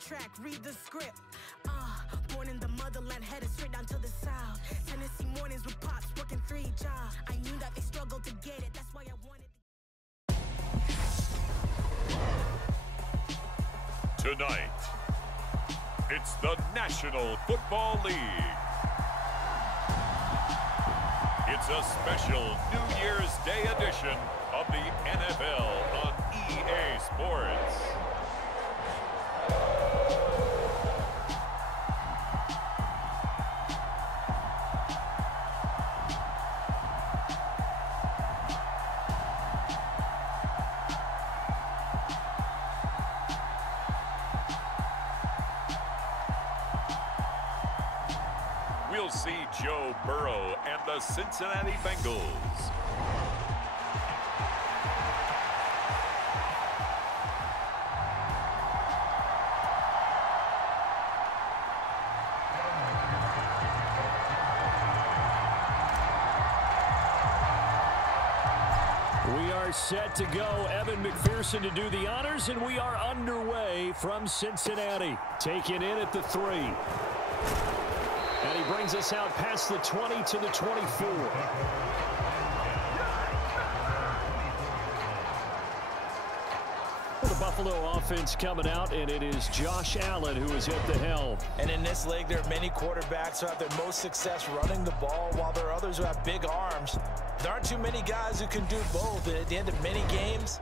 track, read the script. Born in the motherland, headed straight down to the south. Tennessee mornings with pops, working 3 jobs. I knew that they struggled to get it, that's why I wanted. Tonight, it's the National Football League. It's a special New Year's Day edition of the NFL on EA Sports. We'll see Joe Burrow and the Cincinnati Bengals. We are set to go. Evan McPherson to do the honors, and we are underway from Cincinnati. Taken in at the 3. And he brings us out past the 20 to the 24. The Buffalo offense coming out, and it is Josh Allen who is at the helm. And in this league, there are many quarterbacks who have their most success running the ball, while there are others who have big arms. There aren't too many guys who can do both, and at the end of many games,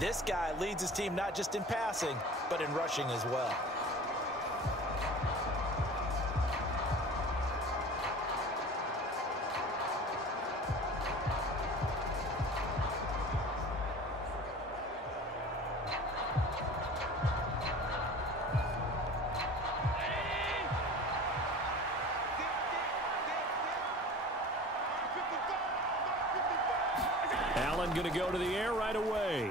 this guy leads his team not just in passing, but in rushing as well. Allen going to go to the air right away.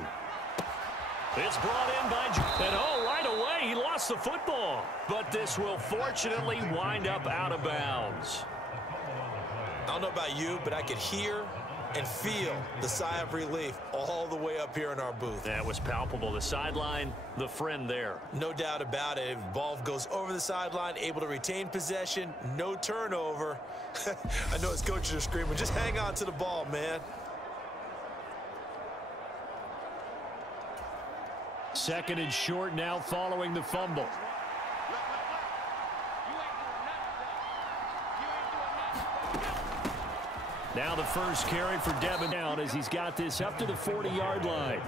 It's brought in by... And right away, he lost the football. But this will fortunately wind up out of bounds. I don't know about you, but I could hear and feel the sigh of relief all the way up here in our booth. That was palpable. The sideline, the friend there. No doubt about it. If ball goes over the sideline, able to retain possession, no turnover. I know his coaches are screaming, just hang on to the ball, man. Second and short now following the fumble. Now the first carry for Devin down as he's got this up to the 40-yard line.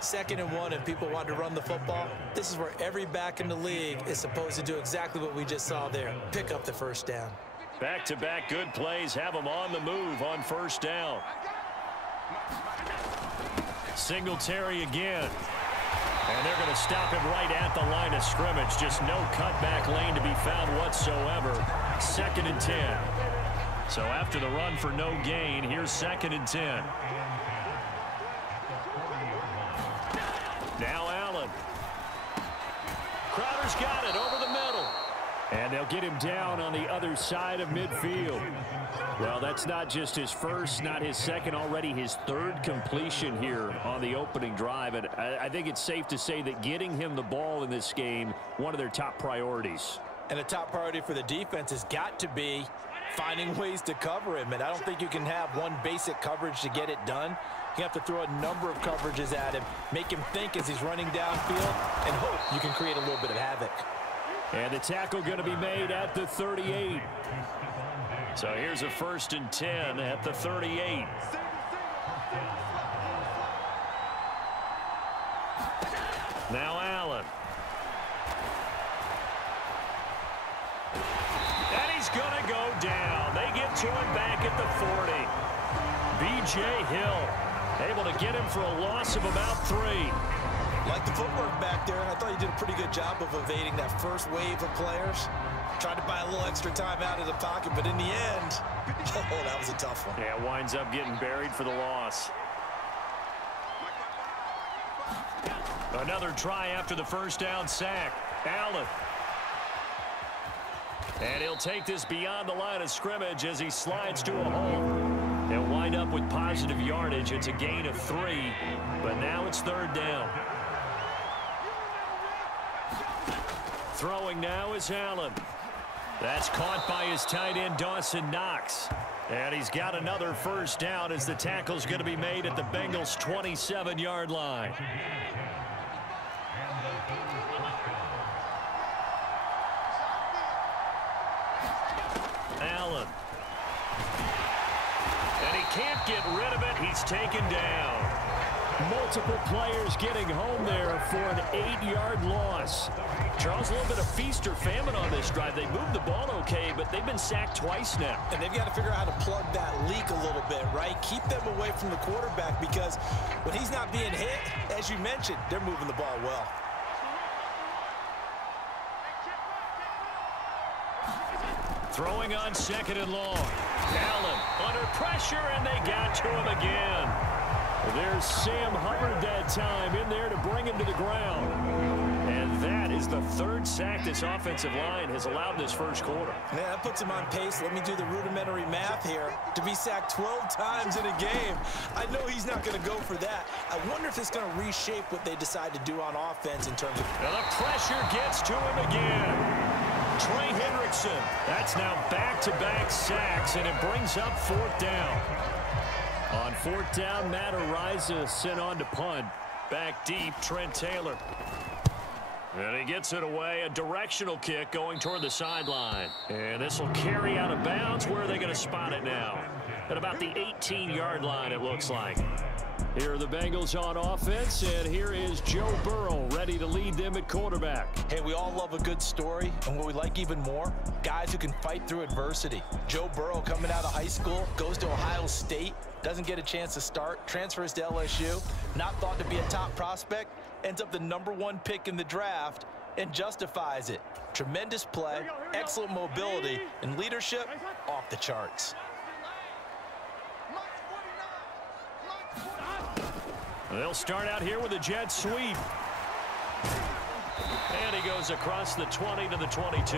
2nd and 1 and people want to run the football. This is where every back in the league is supposed to do exactly what we just saw there. Pick up the first down. Back-to-back good plays have them on the move on first down. Singletary again. And they're going to stop him right at the line of scrimmage. Just no cutback lane to be found whatsoever. 2nd and 10. So after the run for no gain, here's 2nd and 10. Now Allen. Crowder's got it over the middle. And they'll get him down on the other side of midfield. Well, that's not just his first, not his second, already his 3rd completion here on the opening drive. And I think it's safe to say that getting him the ball in this game, one of their top priorities. And a top priority for the defense has got to be finding ways to cover him. And I don't think you can have one basic coverage to get it done. You have to throw a number of coverages at him, make him think as he's running downfield, and hope you can create a little bit of havoc. And the tackle going to be made at the 38. So here's a 1st and 10 at the 38. Now Allen. And he's going to go down. They get to him back at the 40. B.J. Hill able to get him for a loss of about 3. Like the footwork back there, I thought he did a pretty good job of evading that first wave of players. Tried to buy a little extra time out of the pocket, but in the end, oh, that was a tough one. Yeah, winds up getting buried for the loss. Another try after the first down sack. Allen. And he'll take this beyond the line of scrimmage as he slides to a hole. They'll wind up with positive yardage. It's a gain of 3, but now it's 3rd down. Throwing now is Allen. That's caught by his tight end, Dawson Knox. And he's got another first down as the tackle's going to be made at the Bengals' 27-yard line. Allen. And he can't get rid of it. He's taken down. Multiple players getting home there for an 8-yard loss. Charles, a little bit of feast or famine on this drive. They moved the ball okay, but they've been sacked twice now. And they've got to figure out how to plug that leak a little bit, right? Keep them away from the quarterback because when he's not being hit, as you mentioned, they're moving the ball well. Throwing on 2nd and long. Allen under pressure, and they got to him again. There's Sam Hubbard that time in there to bring him to the ground. And that is the 3rd sack this offensive line has allowed this first quarter. Man, that puts him on pace. Let me do the rudimentary math here. To be sacked 12 times in a game, I know he's not going to go for that. I wonder if it's going to reshape what they decide to do on offense in terms of... And the pressure gets to him again. Trey Hendrickson. That's now back-to-back sacks, and it brings up 4th down. On 4th down, Matt Ariza sent on to punt. Back deep, Trent Taylor. And he gets it away. A directional kick going toward the sideline. And this will carry out of bounds. Where are they going to spot it now? At about the 18-yard line, it looks like. Here are the Bengals on offense, and here is Joe Burrow ready to lead them at quarterback. Hey, we all love a good story, and what we like even more, guys who can fight through adversity. Joe Burrow coming out of high school, goes to Ohio State, doesn't get a chance to start, transfers to LSU, not thought to be a top prospect, ends up the #1 pick in the draft, and justifies it. Tremendous play, excellent mobility, and leadership off the charts. They'll start out here with a jet sweep. And he goes across the 20 to the 22.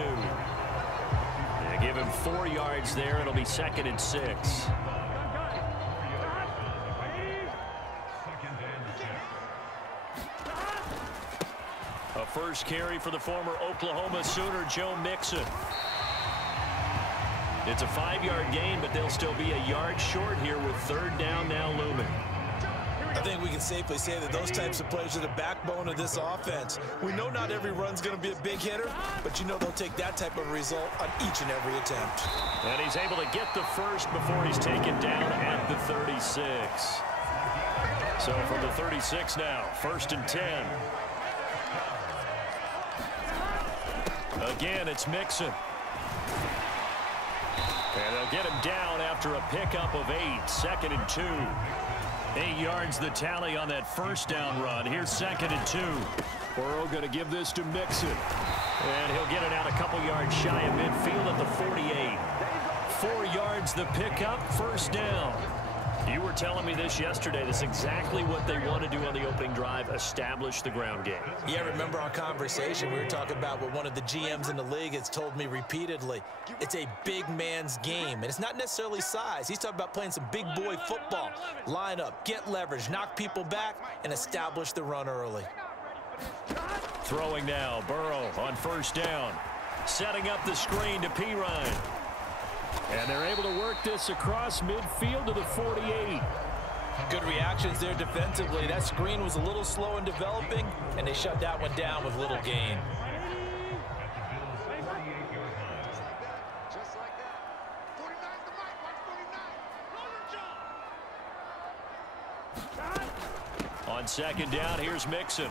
They give him 4 yards there. It'll be 2nd and 6. A first carry for the former Oklahoma Sooner, Joe Mixon. It's a 5-yard gain, but they'll still be a yard short here with 3rd down now looming. I think we can safely say that those types of plays are the backbone of this offense. We know not every run's going to be a big hitter, but you know they'll take that type of result on each and every attempt. And he's able to get the first before he's taken down at the 36. So from the 36 now, 1st and 10. Again, it's Mixon. And they'll get him down after a pickup of 8, 2nd and 2. 8 yards the tally on that first down run. Here's 2nd and 2. Burrow going to give this to Mixon. And he'll get it out a couple yards shy of midfield at the 48. 4 yards the pickup, 1st down. You were telling me this yesterday. That's exactly what they want to do on the opening drive, establish the ground game. Yeah, remember our conversation. We were talking about what one of the GMs in the league has told me repeatedly. It's a big man's game, and it's not necessarily size. He's talking about playing some big boy football. Line up, get leverage, knock people back, and establish the run early. Throwing now, Burrow on 1st down. Setting up the screen to Pirine. And they're able to work this across midfield to the 48. Good reactions there defensively. That screen was a little slow in developing, and they shut that one down with little gain. On 2nd down, here's Mixon.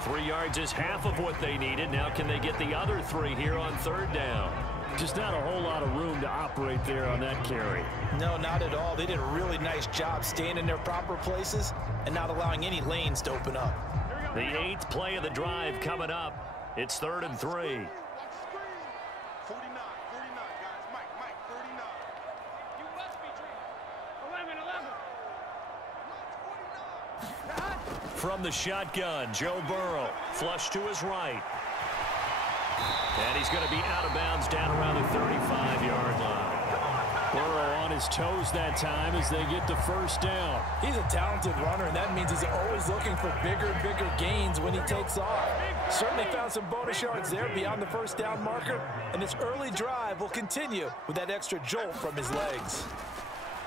3 yards is half of what they needed. Now can they get the other 3 here on 3rd down? Just not a whole lot of room to operate there on that carry. No, not at all. They did a really nice job staying in their proper places and not allowing any lanes to open up. The 8th play of the drive coming up. It's 3rd and 3. 49, 49, guys. Mike, 49. You must be dreaming. 11. From the shotgun, Joe Burrow, flush to his right. And he's going to be out of bounds down around the 35-yard line. Burrow on his toes that time as they get the 1st down. He's a talented runner, and that means he's always looking for bigger gains when he takes off. Certainly found some bonus yards there beyond the first down marker, and this early drive will continue with that extra jolt from his legs.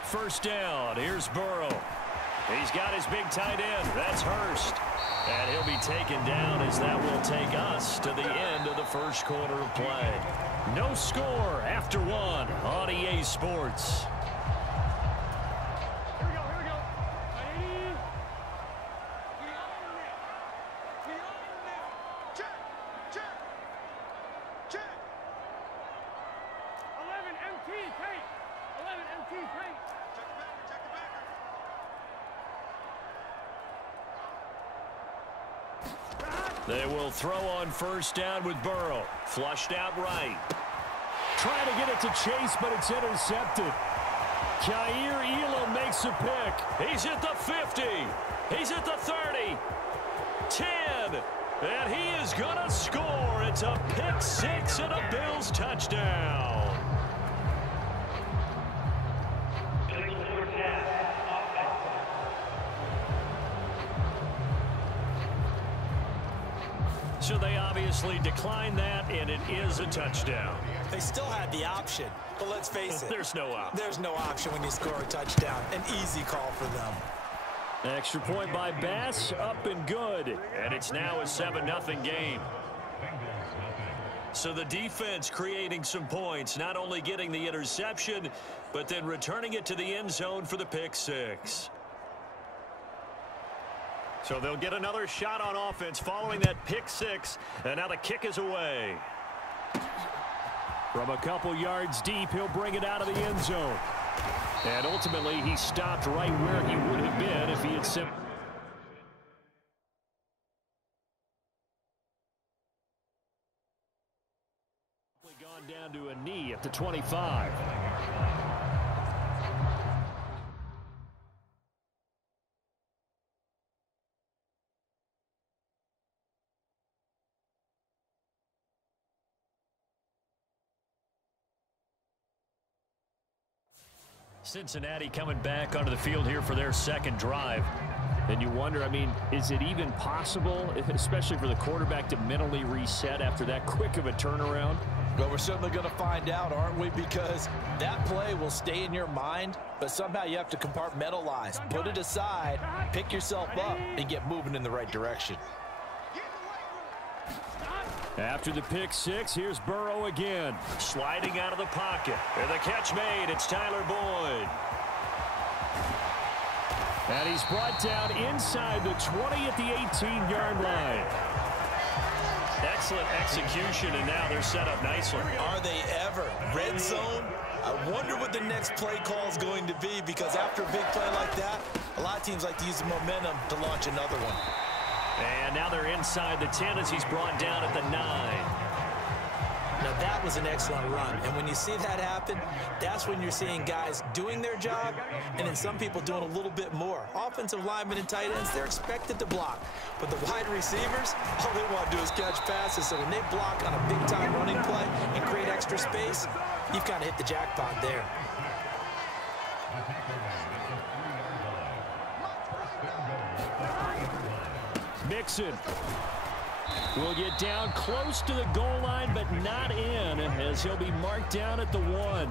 First down, here's Burrow. He's got his big tight end, that's Hurst. And he'll be taken down as that will take us to the end of the first quarter of play. No score after one on EA Sports. They will throw on first down with Burrow. Flushed out right. Trying to get it to Chase, but it's intercepted. Kaiir Elam makes a pick. He's at the 50. He's at the 30. 10. And he is going to score. It's a pick six and a Bills touchdown. So they obviously declined that, and it is a touchdown. They still had the option, but let's face it. There's no option. There's no option when you score a touchdown. An easy call for them. Extra point by Bass, up and good. And it's now a 7-0 game. So the defense creating some points, not only getting the interception, but then returning it to the end zone for the pick six. So they'll get another shot on offense following that pick six, and now the kick is away. From a couple yards deep, he'll bring it out of the end zone. And ultimately, he stopped right where he would have been if he had simply gone down to a knee at the 25. Cincinnati coming back onto the field here for their second drive. And you wonder, I mean, is it even possible, especially for the quarterback, to mentally reset after that quick of a turnaround? Well, we're certainly going to find out, aren't we? Because that play will stay in your mind, but somehow you have to compartmentalize. Put it aside, pick yourself up, and get moving in the right direction. After the pick six, here's Burrow again. Sliding out of the pocket. And the catch made. It's Tyler Boyd. And he's brought down inside the 20 at the 18-yard line. Excellent execution, and now they're set up nicely. Are they ever? Red zone? I wonder what the next play call is going to be, because after a big play like that, a lot of teams like to use the momentum to launch another one. And now they're inside the 10 as he's brought down at the 9. Now that was an excellent run, and when you see that happen, that's when you're seeing guys doing their job, and then some people doing a little bit more. Offensive linemen and tight ends, they're expected to block, but the wide receivers, all they want to do is catch passes. So when they block on a big-time running play and create extra space, you've kind of hit the jackpot there. Mixon will get down close to the goal line, but not in, as he'll be marked down at the 1.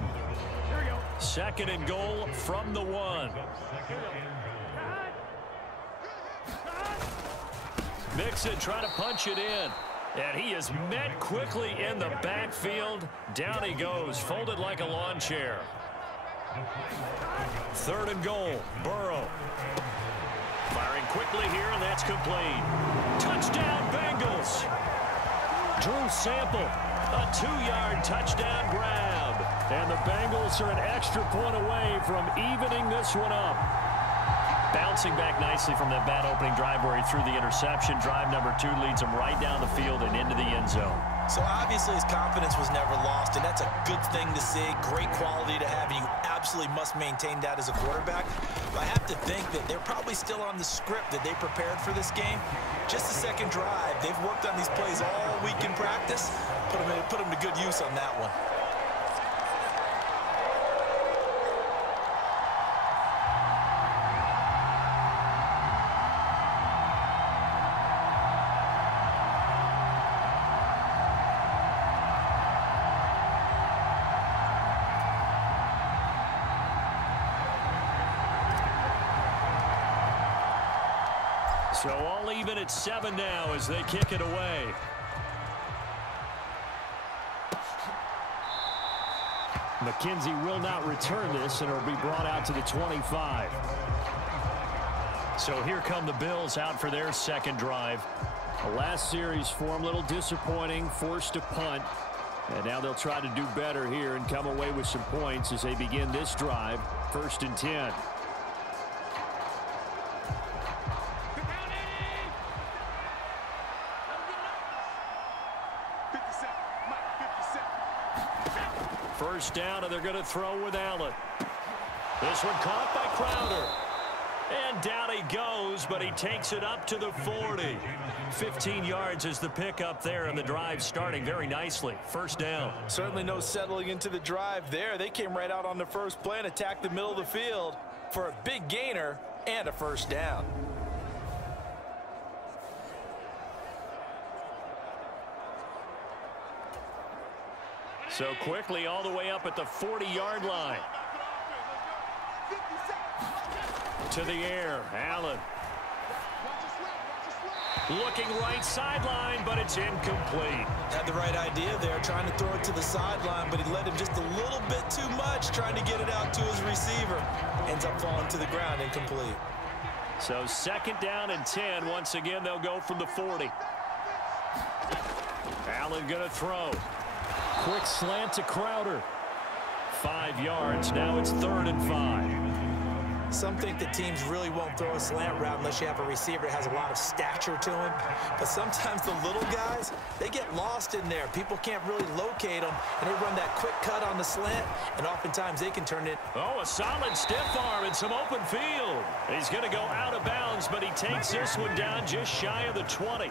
Second and goal from the 1. Mixon trying to punch it in, and he is met quickly in the backfield. Down he goes, folded like a lawn chair. Third and goal, Burrow. Firing quickly here, and that's complete. Touchdown, Bengals. Drew Sample, a 2-yard touchdown grab. And the Bengals are an extra point away from evening this one up. Bouncing back nicely from that bad opening drive where he threw the interception. Drive number 2 leads him right down the field and into the end zone. So obviously his confidence was never lost, and that's a good thing to see. Great quality to have, and you absolutely must maintain that as a quarterback. But I have to think that they're probably still on the script that they prepared for this game. Just the second drive. They've worked on these plays all week in practice. Put them to good use on that one. So all even at 7 now as they kick it away. McKenzie will not return this, and it'll be brought out to the 25. So here come the Bills out for their second drive. The last series for them, a little disappointing, forced to punt. And now they'll try to do better here and come away with some points as they begin this drive, 1st and 10. First down, and they're going to throw with Allen. This one caught by Crowder. And down he goes, but he takes it up to the 40. 15 yards is the pickup there, and the drive starting very nicely. First down. Certainly no settling into the drive there. They came right out on the first play and attacked the middle of the field for a big gainer and a first down. So quickly all the way up at the 40-yard line. To the air, Allen. Looking right sideline, but it's incomplete. Had the right idea there, trying to throw it to the sideline, but he led him just a little bit too much, trying to get it out to his receiver. Ends up falling to the ground, incomplete. So 2nd down and 10. Once again, they'll go from the 40. Allen going to throw. Quick slant to Crowder. 5 yards. Now it's 3rd and 5. Some think that teams really won't throw a slant route unless you have a receiver that has a lot of stature to him. But sometimes the little guys, they get lost in there. People can't really locate them, and they run that quick cut on the slant, and oftentimes they can turn it. Oh, a solid stiff arm and some open field. He's going to go out of bounds, but he takes this one down just shy of the 20.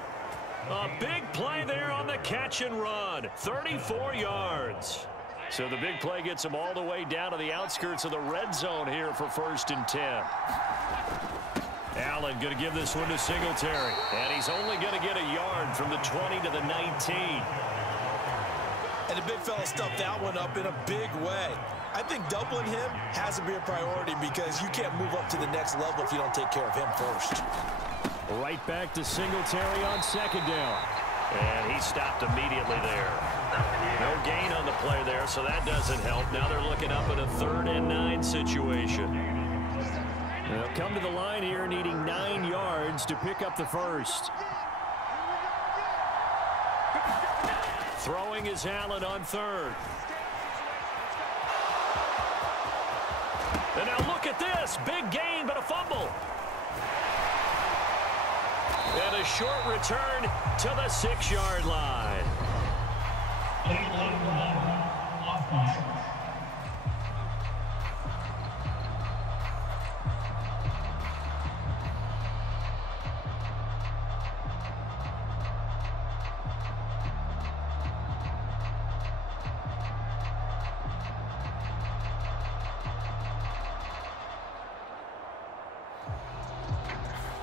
A big play there on the catch and run. 34 yards. So the big play gets him all the way down to the outskirts of the red zone here for 1st and 10. Allen going to give this one to Singletary. And he's only going to get a yard from the 20 to the 19. And the big fella stuffed that one up in a big way. I think doubling him has to be a priority because you can't move up to the next level if you don't take care of him first. Right back to Singletary on 2nd down. And he stopped immediately there. No gain on the play there, so that doesn't help. Now they're looking up at a 3rd and 9 situation. They'll come to the line here needing 9 yards to pick up the first. Throwing is Allen on 3rd. And now look at this. Big gain, but a fumble. And a short return to the 6-yard line.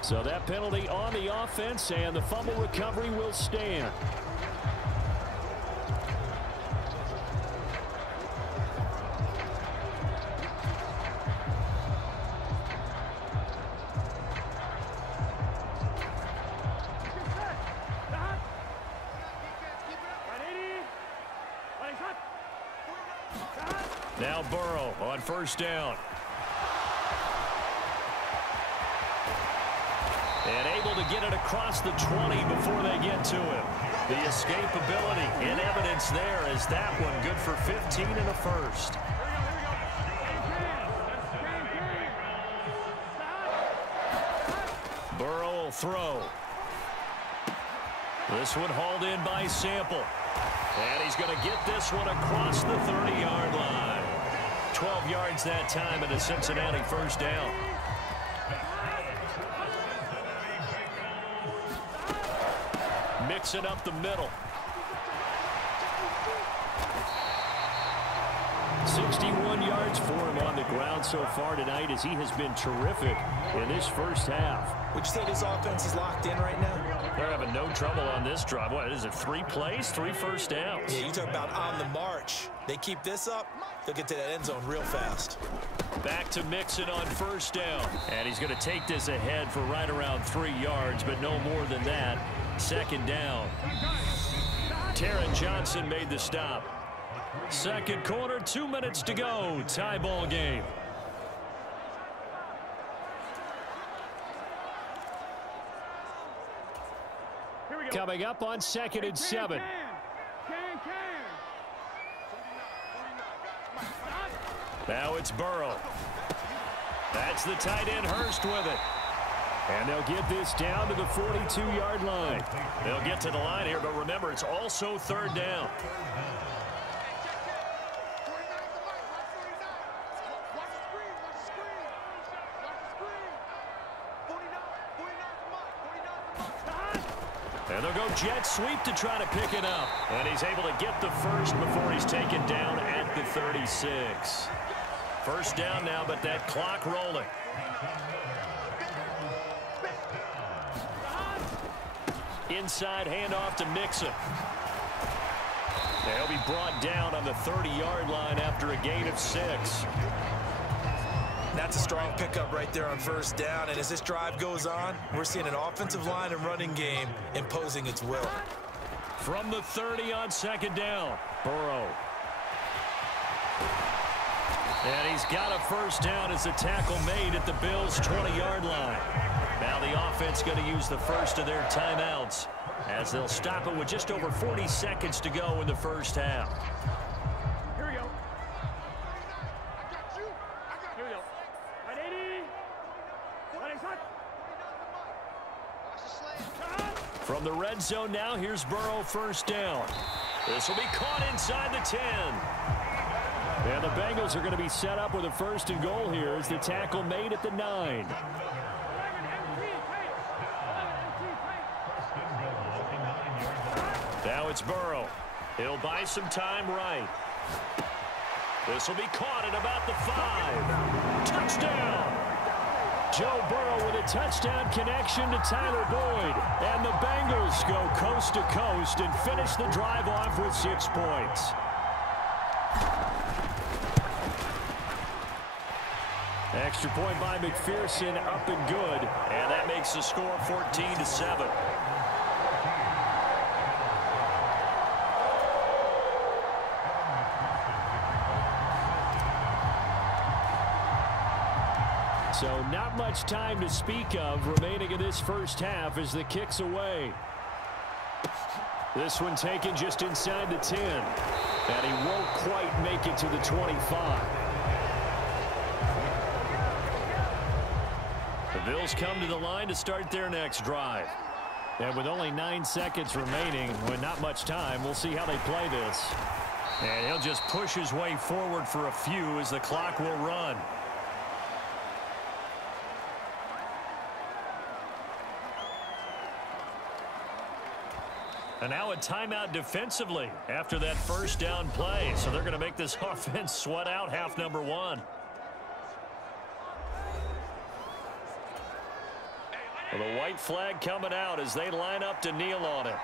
So that penalty on the offense, and the fumble recovery will stand. Now Burrow on 1st down. And able to get it across the 20 before they get to him. The escapability in evidence there is that one good for 15 and a first. Burrow will throw. This one hauled in by Sample. And he's going to get this one across the 30-yard line. 12 yards that time and a Cincinnati first down. Mixing up the middle. 61 yards for him on the ground so far tonight as he has been terrific in this first half. Would you say this offense is locked in right now? They're having no trouble on this drive. What is it, 3 plays, 3 first downs? Yeah, you talk about on the march. They keep this up, they'll get to that end zone real fast. Back to Mixon on first down. And he's going to take this ahead for right around 3 yards, but no more than that. Second down. Taron Johnson made the stop. Second quarter, 2 minutes to go. Tie ball game. Coming up on 2nd and 7. Now it's Burrow. That's the tight end Hurst with it. And they'll get this down to the 42-yard line. They'll get to the line here, but remember, it's also third down. And they'll go jet sweep to try to pick it up. And he's able to get the first before he's taken down at the 36. First down now, but that clock rolling. Inside handoff to Mixon. They'll be brought down on the 30-yard line after a gain of 6. That's a strong pickup right there on first down. And as this drive goes on, we're seeing an offensive line and running game imposing its will. From the 30 on second down, Burrow. And he's got a first down as the tackle made at the Bills' 20-yard line. Now the offense going to use the first of their timeouts as they'll stop it with just over 40 seconds to go in the first half. Here we go. I got you. Here we go. 180. From the red zone now, here's Burrow first down. This will be caught inside the 10. And the Bengals are going to be set up with a first and goal here as the tackle made at the 9. Now it's Burrow. He'll buy some time right. This will be caught at about the 5. Touchdown! Joe Burrow with a touchdown connection to Tyler Boyd. And the Bengals go coast to coast and finish the drive off with 6 points. Extra point by McPherson, up and good. And that makes the score 14-7. So not much time to speak of remaining in this first half as the kick's away. This one taken just inside the 10. And he won't quite make it to the 25. The Bills come to the line to start their next drive. And with only 9 seconds remaining, with not much time, we'll see how they play this. And he'll just push his way forward for a few as the clock will run. And now a timeout defensively after that first down play. So they're going to make this offense sweat out half number 1. Well, the white flag coming out as they line up to kneel on it.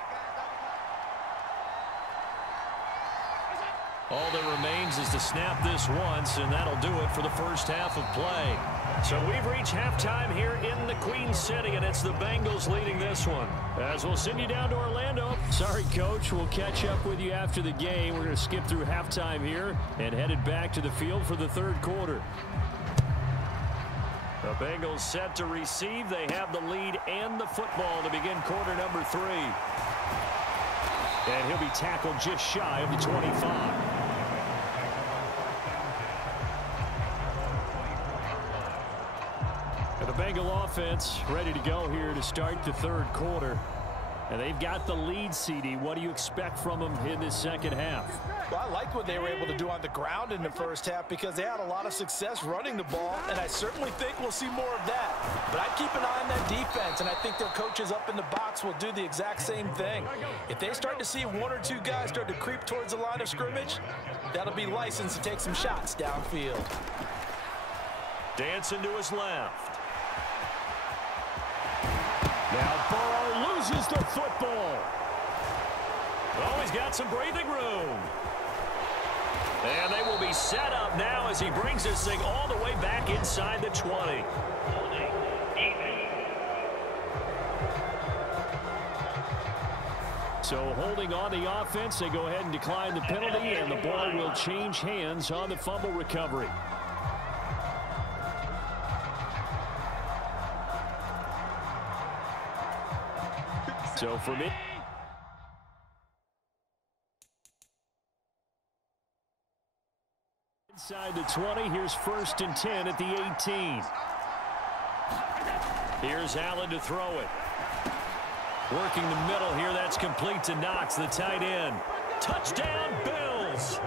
All that remains is to snap this once, and that'll do it for the first half of play. So we've reached halftime here in the Queen City, and it's the Bengals leading this one. As we'll send you down to Orlando. Sorry, Coach. We'll catch up with you after the game. We're going to skip through halftime here and headed back to the field for the third quarter. The Bengals set to receive. They have the lead and the football to begin quarter number 3. And he'll be tackled just shy of the 25. And the Bengal offense ready to go here to start the third quarter. And they've got the lead, CD. What do you expect from them in this second half? Well, I like what they were able to do on the ground in the first half because they had a lot of success running the ball, and I certainly think we'll see more of that. But I'd keep an eye on that defense, and I think their coaches up in the box will do the exact same thing. If they start to see one or two guys start to creep towards the line of scrimmage, that'll be license to take some shots downfield. Dancing to his left. Now Burrow loses the football. Oh, he's got some breathing room. And they will be set up now as he brings this thing all the way back inside the 20. So holding on the offense, they go ahead and decline the penalty, and the ball will change hands on the fumble recovery. So for me, inside the 20, here's 1st and 10 at the 18. Here's Allen to throw it. Working the middle here, that's complete to Knox, the tight end. Touchdown, Bills!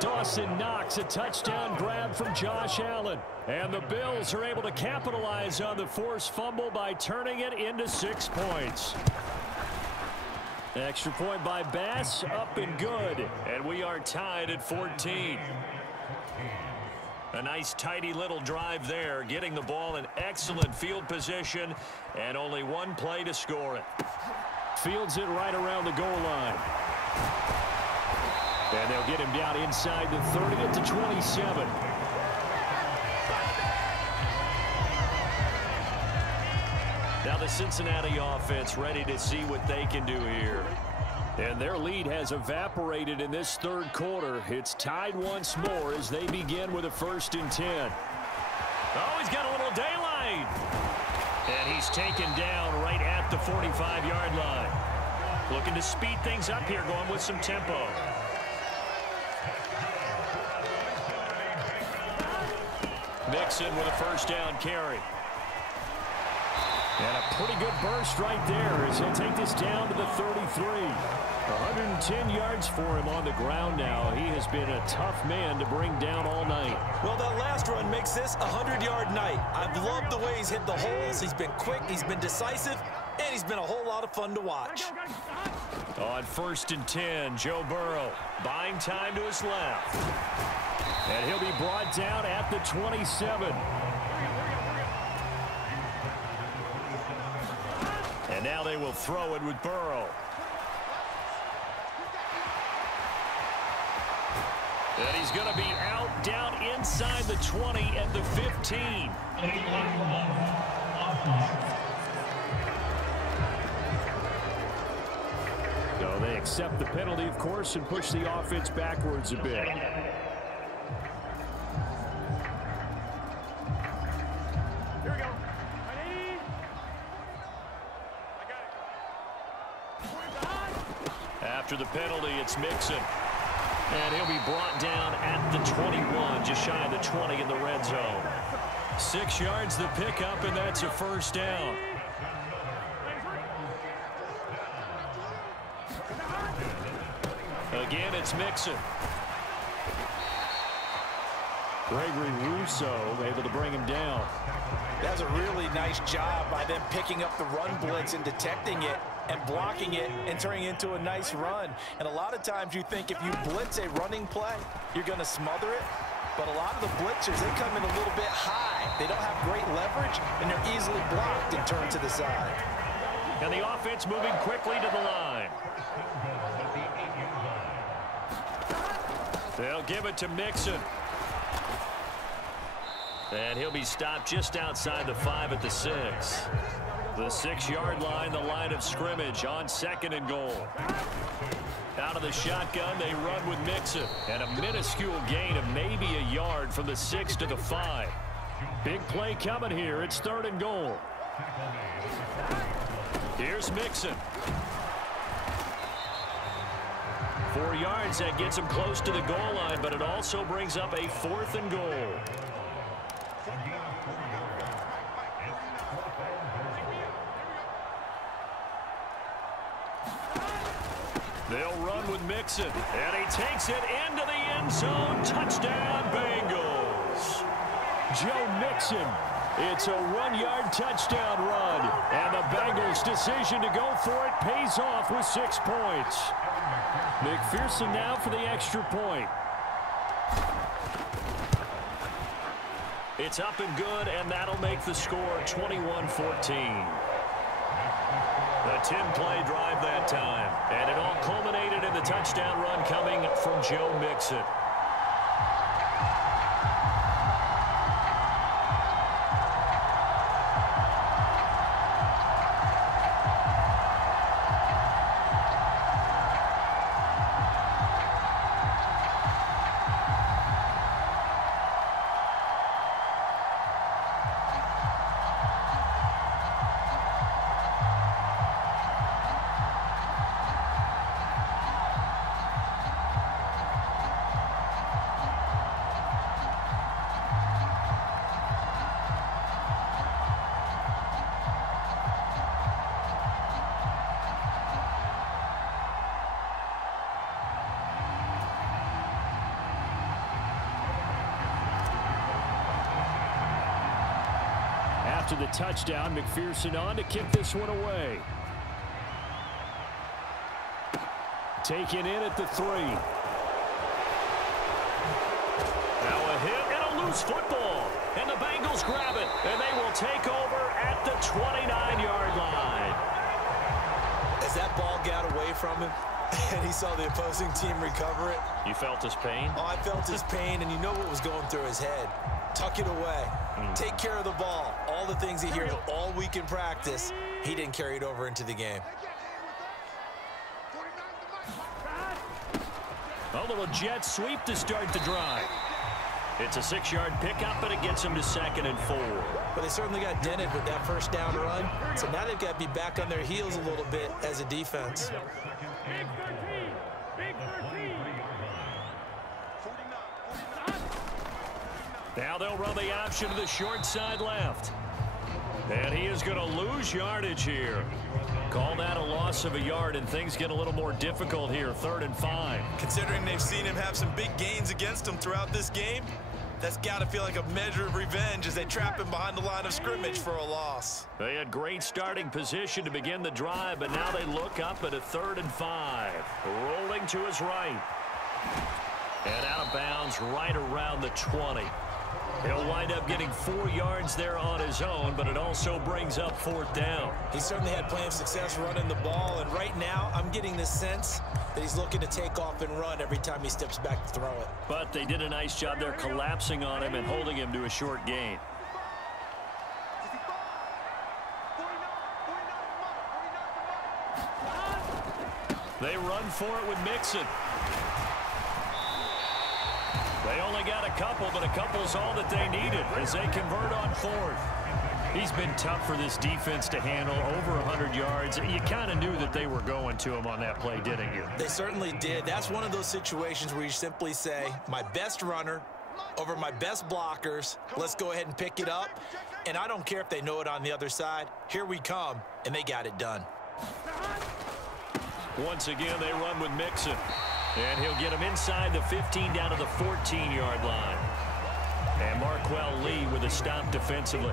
Dawson Knox, a touchdown grab from Josh Allen. And the Bills are able to capitalize on the forced fumble by turning it into 6 points. Extra point by Bass, up and good. And we are tied at 14. A nice tidy little drive there, getting the ball in excellent field position, and only one play to score it. Fields it right around the goal line. And they'll get him down inside the 30 at the 27. Now the Cincinnati offense ready to see what they can do here. And their lead has evaporated in this third quarter. It's tied once more as they begin with a 1st and 10. Oh, he's got a little daylight. And he's taken down right at the 45-yard line. Looking to speed things up here, going with some tempo. Mixon with a 1st down carry. And a pretty good burst right there as he'll take this down to the 33. 110 yards for him on the ground now. He has been a tough man to bring down all night. Well, that last run makes this a 100-yard night. I've loved the way he's hit the holes. He's been quick, he's been decisive, and he's been a whole lot of fun to watch. On 1st and 10, Joe Burrow buying time to his left. And he'll be brought down at the 27. And now they will throw it with Burrow. And he's going to be out down inside the 20 at the 15. So they accept the penalty, of course, and push the offense backwards a bit. After the penalty, it's Mixon. And he'll be brought down at the 21, just shy of the 20 in the red zone. 6 yards the pickup, and that's a 1st down. Again, it's Mixon. Gregory Rousseau able to bring him down. That's a really nice job by them picking up the run blitz and detecting it and blocking it and turning it into a nice run. And a lot of times you think if you blitz a running play, you're going to smother it. But a lot of the blitzers, they come in a little bit high. They don't have great leverage, and they're easily blocked and turned to the side. And the offense moving quickly to the line. They'll give it to Mixon. And he'll be stopped just outside the 5 at the 6. The 6-yard line, the line of scrimmage on 2nd and goal. Out of the shotgun, they run with Mixon. And a minuscule gain of maybe a yard from the 6 to the 5. Big play coming here. It's 3rd and goal. Here's Mixon. 4 yards, that gets him close to the goal line, but it also brings up a 4th and goal. They'll run with Mixon, and he takes it into the end zone. Touchdown, Bengals. Joe Mixon. It's a 1-yard touchdown run, and the Bengals' decision to go for it pays off with 6 points. McPherson now for the extra point. It's up and good, and that'll make the score 21-14. A 10-play drive that time, and it all culminated in the touchdown run coming from Joe Mixon. After the touchdown, McPherson on to kick this one away. Taken in at the 3. Now a hit and a loose football. And the Bengals grab it. And they will take over at the 29-yard line. As that ball got away from him, and he saw the opposing team recover it. You felt his pain? Oh, I felt his pain, and you know what was going through his head. Tuck it away. Take care of the ball. All the things he hears all week in practice, he didn't carry it over into the game. A little jet sweep to start the drive. It's a 6-yard pickup, and it gets him to 2nd and 4. But they certainly got dented with that first down run, so now they've got to be back on their heels a little bit as a defense. Now they'll run the option to the short side left. And he is going to lose yardage here. Call that a loss of a yard, and things get a little more difficult here, 3rd and 5. Considering they've seen him have some big gains against them throughout this game, that's got to feel like a measure of revenge as they trap him behind the line of scrimmage for a loss. They had great starting position to begin the drive, but now they look up at a 3rd and 5. Rolling to his right. And out of bounds right around the 20. He'll wind up getting 4 yards there on his own, but it also brings up 4th down. He certainly had plenty of success running the ball, and right now I'm getting the sense that he's looking to take off and run every time he steps back to throw it. But they did a nice job there collapsing on him and holding him to a short gain. They run for it with Mixon. They only got a couple, but a couple's all that they needed as they convert on 4th. He's been tough for this defense to handle, over 100 yards. You kind of knew that they were going to him on that play, didn't you? They certainly did. That's one of those situations where you simply say, my best runner over my best blockers. Let's go ahead and pick it up. And I don't care if they know it on the other side. Here we come, and they got it done. Once again, they run with Mixon. And he'll get him inside the 15 down to the 14-yard line. And Marquell Lee with a stop defensively.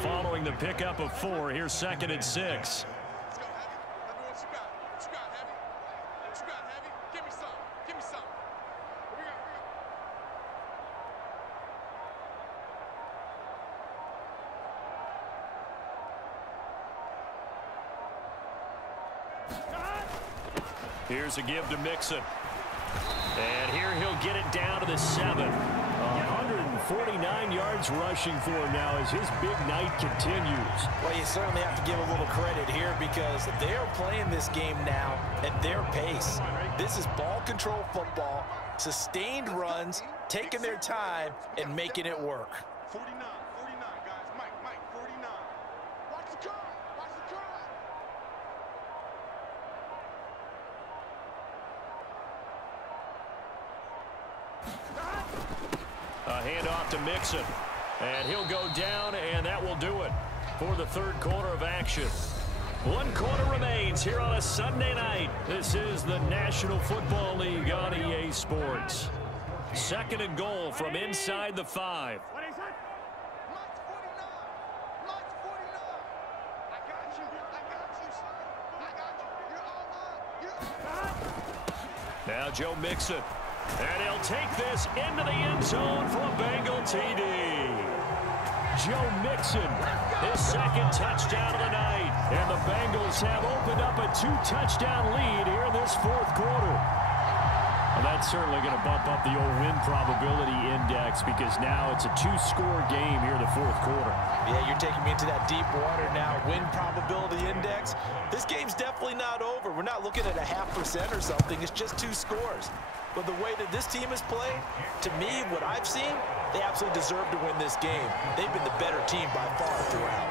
Following the pickup of 4, here's 2nd and 6. Here's a give to Mixon. And here he'll get it down to the 7. 149 yards rushing for him now as his big night continues. Well, you certainly have to give a little credit here because they're playing this game now at their pace. This is ball control football, sustained runs, taking their time, and making it work. 49, guys. Mike, 49. Watch the curve. A handoff to Mixon. And he'll go down, and that will do it for the 3rd quarter of action. One quarter remains here on a Sunday night. This is the National Football League on EA Sports. 2nd and goal from inside the 5. Now Joe Mixon. And he'll take this into the end zone for a Bengal TD. Joe Mixon, his 2nd touchdown of the night. And the Bengals have opened up a 2-touchdown lead here in this 4th quarter. Well, that's certainly going to bump up the old win probability index because now it's a 2-score game here in the 4th quarter. Yeah, you're taking me into that deep water now. Win probability index. This game's definitely not over. We're not looking at a 0.5% or something. It's just 2 scores. But the way that this team has played, to me, what I've seen, they absolutely deserve to win this game. They've been the better team by far throughout.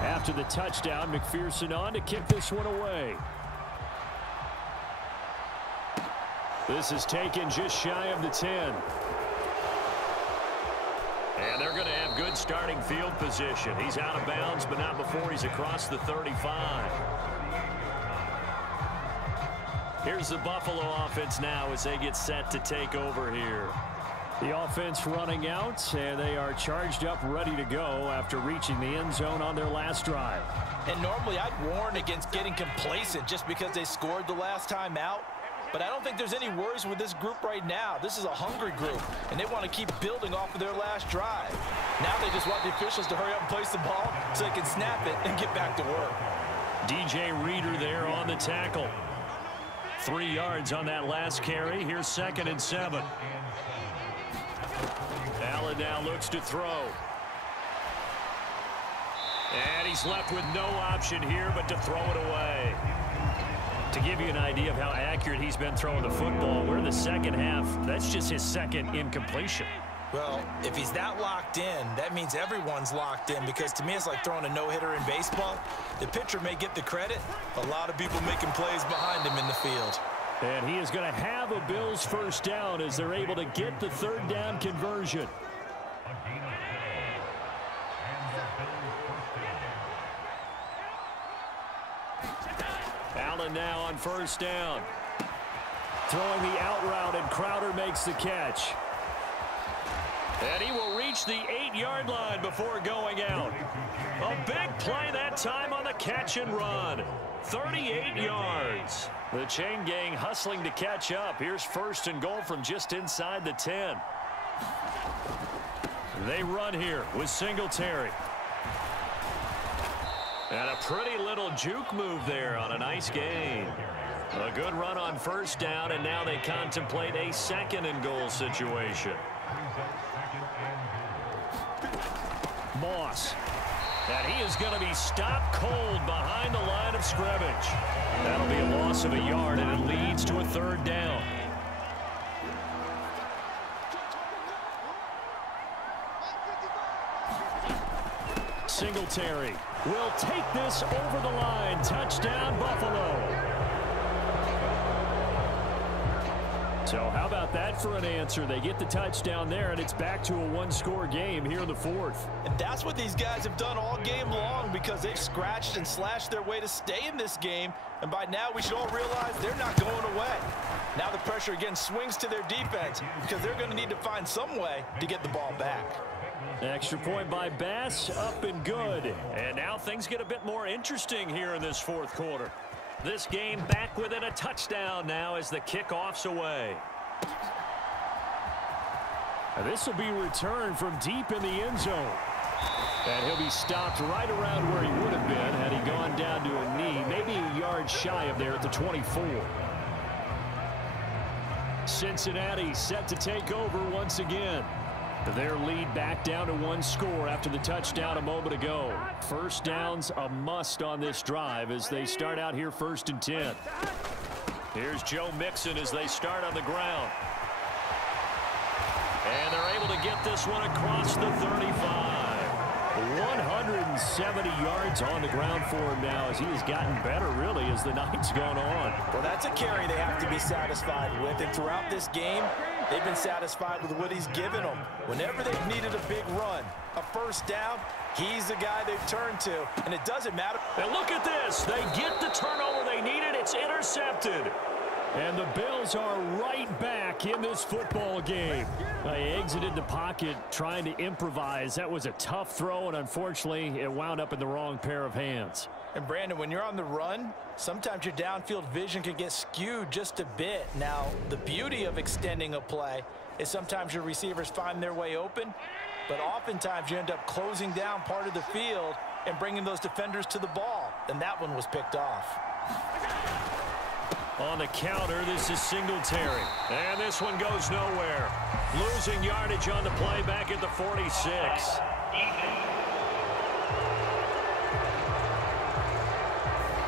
After the touchdown, McPherson on to kick this one away. This is taken just shy of the 10. And they're going to have good starting field position. He's out of bounds, but not before he's across the 35. Here's the Buffalo offense now as they get set to take over here. The offense running out, and they are charged up, ready to go after reaching the end zone on their last drive. And normally I'd warn against getting complacent just because they scored the last time out. But I don't think there's any worries with this group right now. This is a hungry group, and they want to keep building off of their last drive. Now they just want the officials to hurry up and place the ball so they can snap it and get back to work. DJ Reader there on the tackle. 3 yards on that last carry. Here's 2nd and 7. Allen now looks to throw. And he's left with no option here but to throw it away. To give you an idea of how accurate he's been throwing the football, we're in the 2nd half. That's just his 2nd incompletion. Well, if he's that locked in, that means everyone's locked in, because to me it's like throwing a no-hitter in baseball. The pitcher may get the credit. A lot of people making plays behind him in the field. And he is going to have a Bills first down as they're able to get the 3rd down conversion. Allen now on 1st down. Throwing the out route, and Crowder makes the catch. And he will reach the 8-yard line before going out. A big play that time on the catch and run. 38 yards. The chain gang hustling to catch up. Here's 1st and goal from just inside the 10. They run here with Singletary. And a pretty little juke move there on a nice gain. A good run on 1st down, and now they contemplate a 2nd and goal situation. Moss. And he is going to be stopped cold behind the line of scrimmage. That'll be a loss of a yard, and it leads to a 3rd down. Singletary will take this over the line. Touchdown, Buffalo. So how about that for an answer? They get the touchdown there, and it's back to a 1-score game here in the 4th. And that's what these guys have done all game long, because they've scratched and slashed their way to stay in this game. And by now, we should all realize they're not going away. Now the pressure again swings to their defense, because they're going to need to find some way to get the ball back. Extra point by Bass, up and good. And now things get a bit more interesting here in this 4th quarter. This game back within a touchdown now as the kickoff's away. This will be returned from deep in the end zone. And he'll be stopped right around where he would have been had he gone down to a knee, maybe a yard shy of there at the 24. Cincinnati set to take over once again. Their lead back down to 1 score after the touchdown a moment ago. 1st down's a must on this drive as they start out here 1st and 10. Here's Joe Mixon as they start on the ground. And they're able to get this one across the 35. 170 yards on the ground for him now as he has gotten better really as the night's gone on. Well, that's a carry they have to be satisfied with. And throughout this game, They've been satisfied with what he's given them. Whenever they've needed a big run, a first down, he's the guy they've turned to, and it doesn't matter. And look at this. They get the turnover they needed. It's intercepted. And the Bills are right back in this football game. They exited the pocket trying to improvise. That was a tough throw, and unfortunately, it wound up in the wrong pair of hands. And Brandon, when you're on the run, sometimes your downfield vision can get skewed just a bit. Now, the beauty of extending a play is sometimes your receivers find their way open, but oftentimes you end up closing down part of the field and bringing those defenders to the ball. And that one was picked off. On the counter, this is Singletary. And this one goes nowhere. Losing yardage on the play back at the 46.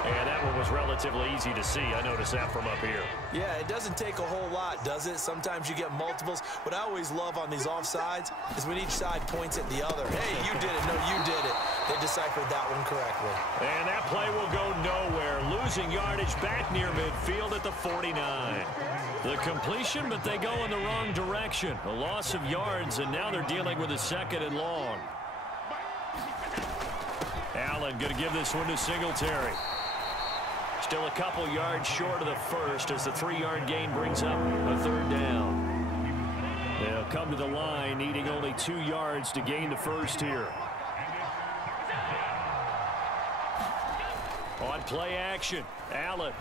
And that one was relatively easy to see. I noticed that from up here. Yeah, it doesn't take a whole lot, does it? Sometimes you get multiples. What I always love on these offsides is when each side points at the other. Hey, you did it. No, you did it. They deciphered that one correctly. And that play will go nowhere. Losing yardage back near midfield at the 49. The completion, but they go in the wrong direction. A loss of yards, and now they're dealing with a 2nd and long. Allen going to give this one to Singletary. Still a couple yards short of the first as the 3-yard gain brings up a 3rd down. They'll come to the line needing only 2 yards to gain the first here. On play action, Allen.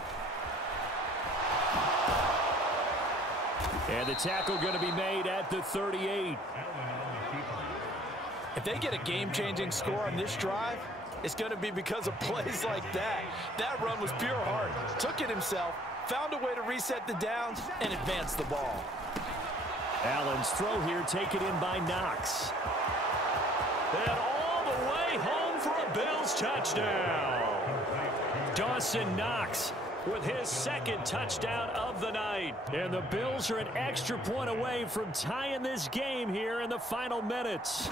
And the tackle going to be made at the 38. If they get a game-changing score on this drive, it's going to be because of plays like that. That run was pure heart. Took it himself, found a way to reset the downs, and advance the ball. Allen's throw here taken in by Knox. And all the way home for a Bills touchdown. Dawson Knox with his 2nd touchdown of the night. And the Bills are an extra point away from tying this game here in the final minutes.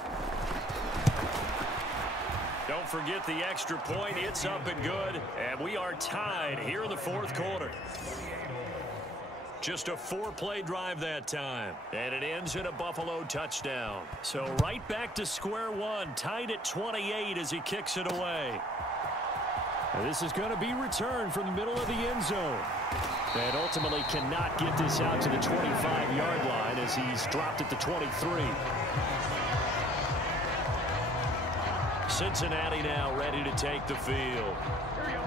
Don't forget the extra point. It's up and good. And we are tied here in the 4th quarter. Just a 4-play drive that time. And it ends in a Buffalo touchdown. So right back to square one. Tied at 28 as he kicks it away. And this is going to be returned from the middle of the end zone. And ultimately cannot get this out to the 25-yard line as he's dropped at the 23. Cincinnati now ready to take the field.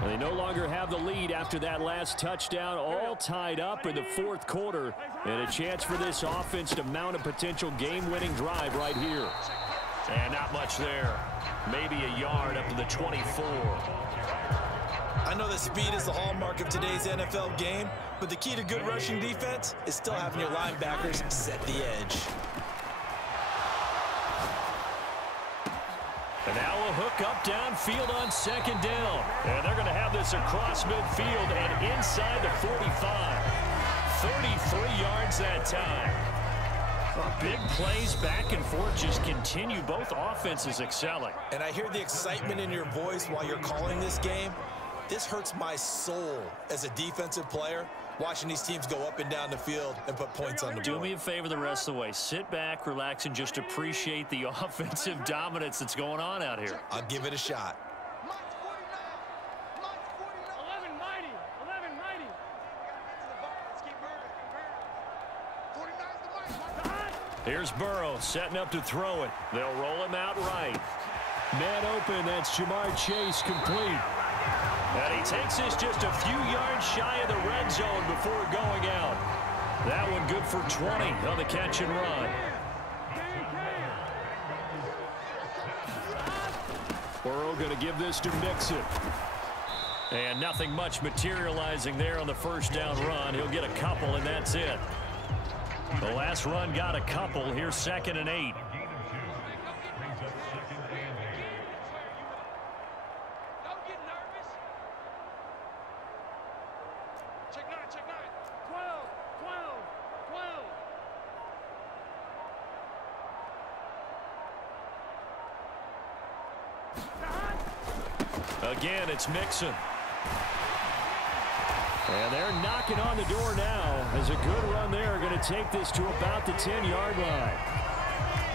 They no longer have the lead after that last touchdown, all tied up in the 4th quarter, and a chance for this offense to mount a potential game-winning drive right here. And not much there. Maybe a yard up to the 24. I know that speed is the hallmark of today's NFL game, but the key to good rushing defense is still having your linebackers set the edge. And now a hook up downfield on 2nd down. And they're going to have this across midfield and inside the 45. 33 yards that time. Big plays back and forth just continue. Both offenses excelling. And I hear the excitement in your voice while you're calling this game. This hurts my soul as a defensive player, watching these teams go up and down the field and put points on the board. Do me a favor the rest of the way. Sit back, relax, and just appreciate the offensive dominance that's going on out here. I'll give it a shot. 11 mighty. 11 mighty. Let's keep moving. Here's Burrow setting up to throw it. They'll roll him out right. Man open, that's Jamar Chase complete. And he takes this just a few yards shy of the red zone before going out. That one good for 20 on the catch and run. Burrow going to give this to Mixon. And nothing much materializing there on the first down run. He'll get a couple, and that's it. The last run got a couple. Here's 2nd and 8. Again, it's Mixon. And they're knocking on the door now as a good run there. Going to take this to about the 10-yard line.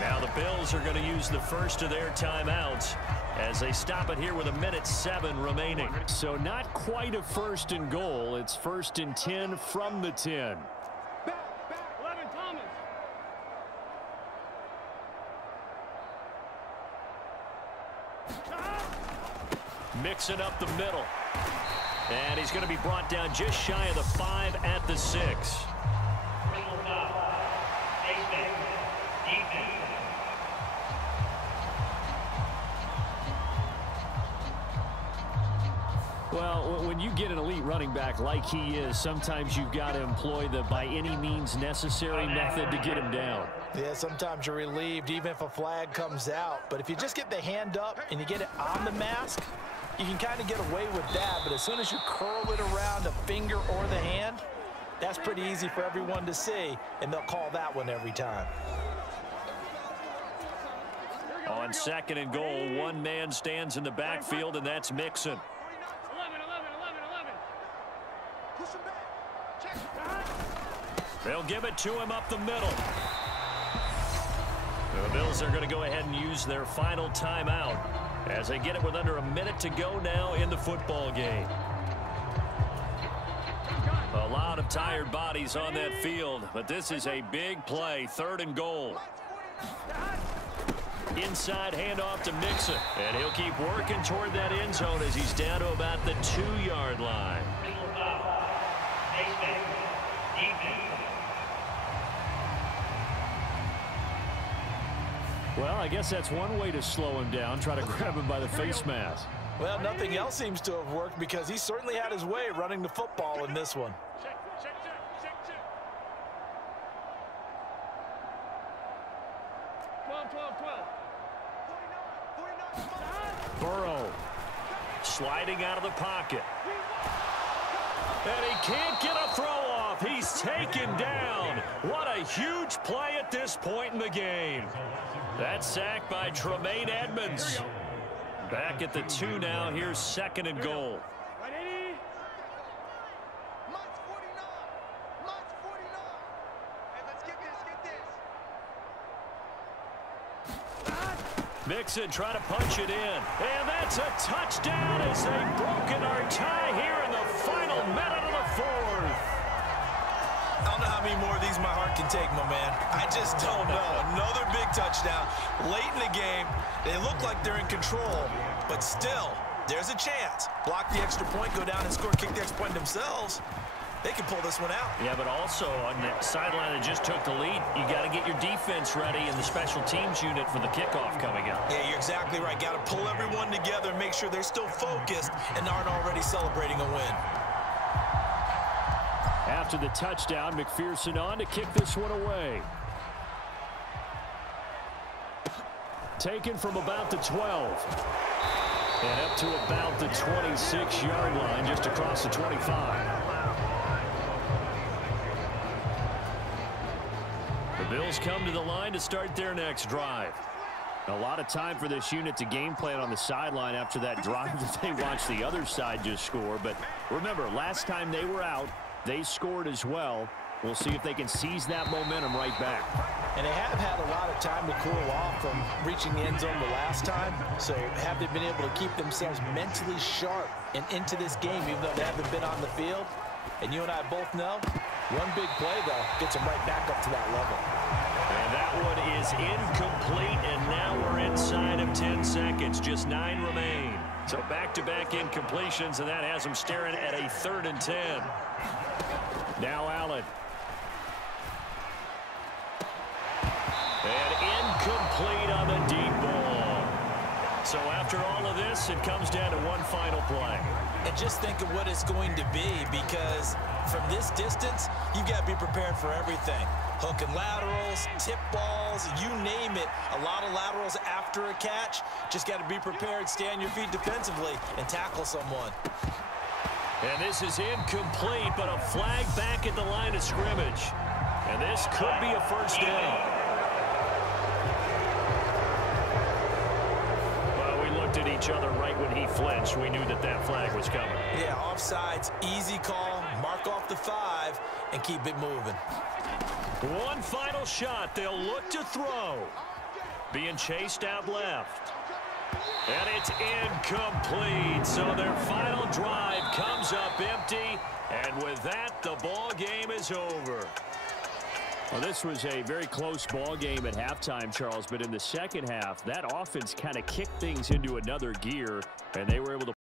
Now the Bills are going to use the first of their timeouts as they stop it here with 1:07 remaining. So not quite a first and goal. It's first and 10 from the 10. Back, 11, Thomas. Mixing up the middle. And he's going to be brought down just shy of the 5 at the 6. Well, when you get an elite running back like he is, sometimes you've got to employ the by any means necessary method to get him down. Yeah, sometimes you're relieved even if a flag comes out. But if you just get the hand up and you get it on the mask, you can kind of get away with that. But as soon as you curl it around the finger or the hand, that's pretty easy for everyone to see, and they'll call that one every time. On second and goal, one man stands in the backfield, and that's Mixon. 11. Push him back. Check. They'll give it to him up the middle. The Bills are going to go ahead and use their final timeout as they get it with under a minute to go now in the football game. A lot of tired bodies on that field, but this is a big play. 3rd and goal. Inside handoff to Mixon, and he'll keep working toward that end zone as he's down to about the 2-yard line. Well, I guess that's one way to slow him down, try to grab him by the face mask. Well, nothing else seems to have worked because he certainly had his way running the football in this one. Check. Twelve. Burrow sliding out of the pocket. And he can't get a throw off. He's taken down. What a huge play at this point in the game. That's sacked by Tremaine Edmonds. Back at the 2 now. Here's 2nd and goal. Mixon trying to punch it in. And that's a touchdown as they've broken our tie here in the final minute of the 4th. I don't know how many more of these my heart can take, my man. I just don't know. Another big touchdown late in the game. They look like they're in control, but still, there's a chance. Block the extra point, go down and score, kick the extra point themselves. They can pull this one out. Yeah, but also on the sideline that just took the lead, you got to get your defense ready in the special teams unit for the kickoff coming up. Yeah, you're exactly right. Got to pull everyone together and make sure they're still focused and aren't already celebrating a win. After the touchdown, McPherson on to kick this one away. Taken from about the 12. And up to about the 26-yard line, just across the 25. The Bills come to the line to start their next drive. A lot of time for this unit to game plan on the sideline after that drive that they watched the other side just score. But remember, last time they were out, they scored as well. We'll see if they can seize that momentum right back. And they have had a lot of time to cool off from reaching the end zone the last time. So have they been able to keep themselves mentally sharp and into this game, even though they haven't been on the field? And you and I both know, one big play, though, gets them right back up to that level. And that one is incomplete, and now we're inside of 10 seconds. Just 9 remain. So back-to-back incompletions, and that has them staring at a 3rd and 10. Now Allen. And incomplete on the deep ball. So after all of this, it comes down to one final play. And just think of what it's going to be, because from this distance, you've got to be prepared for everything. Hook and laterals, tip balls, you name it. A lot of laterals after a catch. Just got to be prepared, stay on your feet defensively, and tackle someone. And this is incomplete, but a flag back at the line of scrimmage. And this could be a first down. Well, we looked at each other right when he flinched. We knew that that flag was coming. Yeah, offsides, easy call, Mark off the 5 and keep it moving. One final shot. They'll look to throw. Being chased out left. And it's incomplete. So their final drive comes up empty. And with that, the ball game is over. Well, this was a very close ball game at halftime, Charles. But in the second half, that offense kind of kicked things into another gear. And they were able to